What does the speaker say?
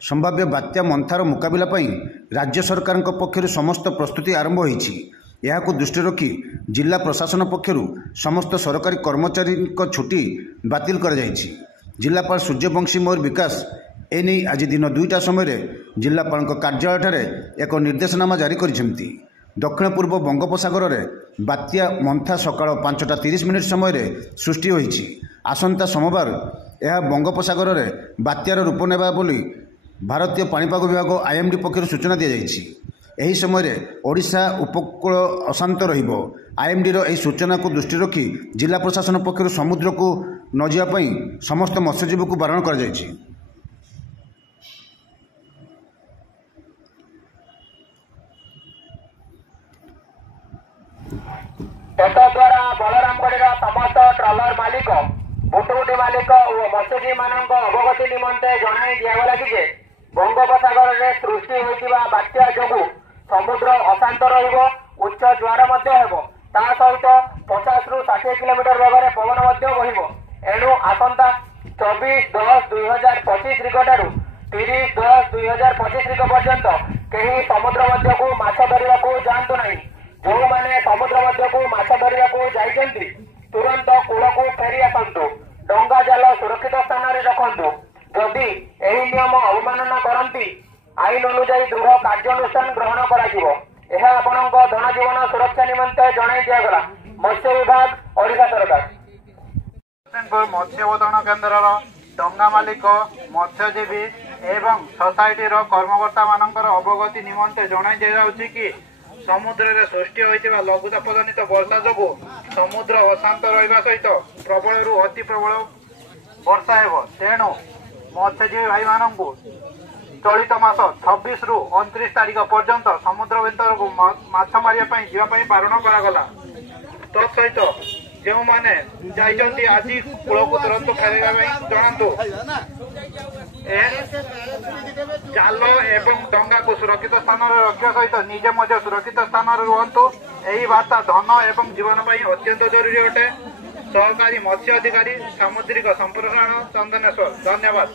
संभाव्य बात्या मंथार मुकाबला राज्य सरकार पक्षर समस्त प्रस्तुति आरंभ होईछि। यहाकु दृष्टि रखी जिला प्रशासन पक्षर समस्त सरकारी कर्मचारी छुट्टी बातिल कर जाइछि। जिलापाल सूर्यवंशी मयूर विकास एने आज दिन 2टा समय जिलापाल कार्यालय एक निर्देशनामा जारी करिसेंति। दक्षिण पूर्व बंगोपसागर में बात्या मंथा सकाळ 5:30 समय सृष्टि होईछि। आसंता सोमवार यह बंगोपसागर में बात्यार रूप नेबा बोली भारतीय पाणीपाग विभाग आईएमडी पक्षर सूचना दी जाइछि। एही समय ओडिशा उपकूल अशांत रहिबो। आईएमडी रो एही सूचना को दृष्टि रखी जिला प्रशासन पक्षर समुद्र को न जाय समस्त मत्स्यजीवी को बारण कर जाइछि। द्वारा बलरामगढ़ समस्त ट्रलर मालिक बुटबुटी मालिक और मत्स्यजीवी मान अवगति निमंते जणाई दिगला कि बंगोपसागर में सृष्टि होता बात्या जो समुद्र अशांत रुच्च ज्वार सहित 50 ରୁ 60 किलोमीटर वेगर पवन बहिब। एणु आसंता 24/10/2025 निकटू 30/10/2025 पर्यंत कहीं समुद्र मध्य को माछ धरने को जातु ना। जो मैंने समुद्र मध्य को माछ धरने को जाइछन्ति तुरंत कूल को फेरी आसतु। डंगा जाल सुरक्षित स्थान में रखु। जदि यही नियम अवमानना करती आईन अनुजाई दृढ़ कार्यानुष्ठान ग्रहण करा। धनजीवन सुरक्षा निमंते जणाई दिगला मत्स्य विभाग ओडिशा सरकार। मत्स्यबोधन केन्द्र डंगा मालिक मत्स्यजीवी एवं सोसाइटी कर्मकर्ता मानकर अवगति निमंते जणाई दिजाउछि कि समुद्र में सृष्टि होइतिबा लघुचाप जनित वर्षा जो समुद्र अशांत रहिबा सहित प्रबल रु अति प्रबल वर्षा हेब। तेणु मत्स्यजीवी भाई मानू चलित मास 26 ରୁ 29 तारीख पर्यंत समुद्र भीतर को माछ मारिया जावाई बारण करागला। तत्सहित जो मैंने जाइछन्ति आज कूल को तुरंत फेरवा जनातु। जाल एवं डंगा को सुरक्षित स्थान रखा सहित निजे मध्य सुरक्षित स्थान रुहतु। यही वार्ता धन एवं जीवन अत्यंत जरूरी अटे। सहकारी मत्स्य अधिकारी सामुद्रिक संप्रसारण चंदनेश्वर। धन्यवाद।